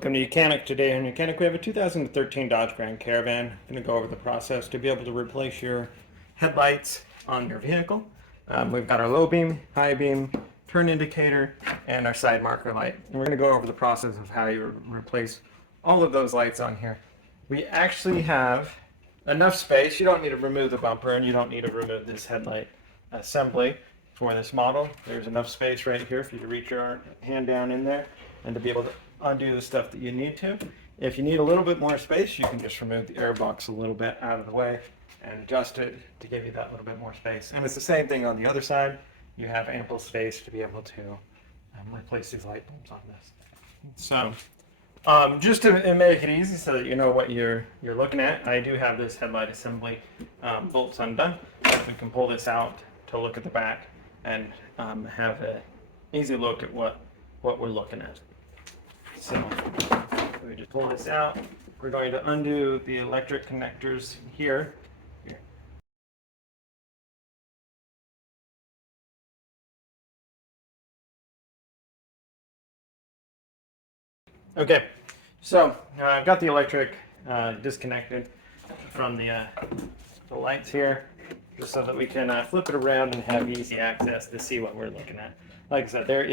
Welcome to YOUCANIC. Today on YOUCANIC we have a 2013 Dodge Grand Caravan. I'm going to go over the process to be able to replace your headlights on your vehicle. We've got our low beam, high beam, turn indicator, and our side marker light. And we're going to go over the process of how you replace all of those lights on here. We actually have enough space. You don't need to remove the bumper and you don't need to remove this headlight assembly for this model. There's enough space right here for you to reach your hand down in there and to be able to undo the stuff that you need to. If you need a little bit more space, you can just remove the air box a little bit out of the way and adjust it to give you that little bit more space. And it's the same thing on the other side. You have ample space to be able to replace these light bulbs on this. So just to make it easy so that you know what you're looking at, I do have this headlight assembly bolts undone. We can pull this out to look at the back and have an easy look at what we're looking at. So we just pull this out. We're going to undo the electric connectors here. Okay, so I've got the electric disconnected from the lights here, just so that we can flip it around and have easy access to see what we're looking at. Like I said, there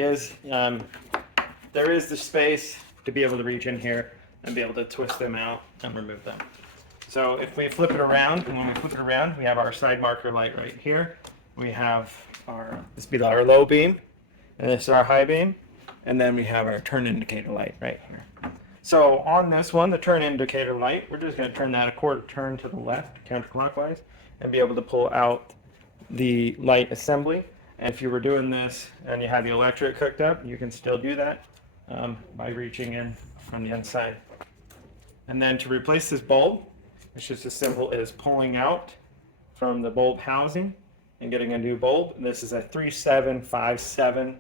is the space to be able to reach in here and be able to twist them out and remove them. So if we flip it around, and when we flip it around, we have our side marker light right here. We have this be our low beam, and this is our high beam, and then we have our turn indicator light right here. So on this one, the turn indicator light, we're just going to turn that a quarter turn to the left, counterclockwise, and be able to pull out the light assembly. And if you were doing this and you had the electric hooked up, you can still do that by reaching in from the inside. And then to replace this bulb, it's just as simple as pulling out from the bulb housing and getting a new bulb. This is a 3757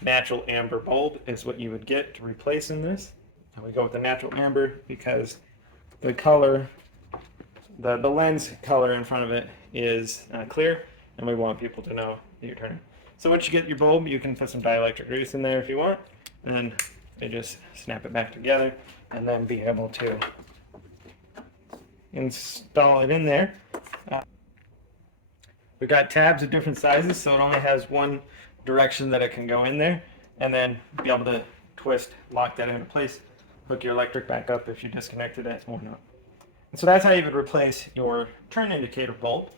natural amber bulb is what you would get to replace in this. And we go with the natural amber because the color, the lens color in front of it is clear, and we want people to know that you're turning. So once you get your bulb, you can put some dielectric grease in there if you want, and they just snap it back together and then be able to install it in there. We've got tabs of different sizes, so it only has one direction that it can go in there, and then be able to twist, lock that into place, hook your electric back up if you disconnected it or not. And so that's how you would replace your turn indicator bulb.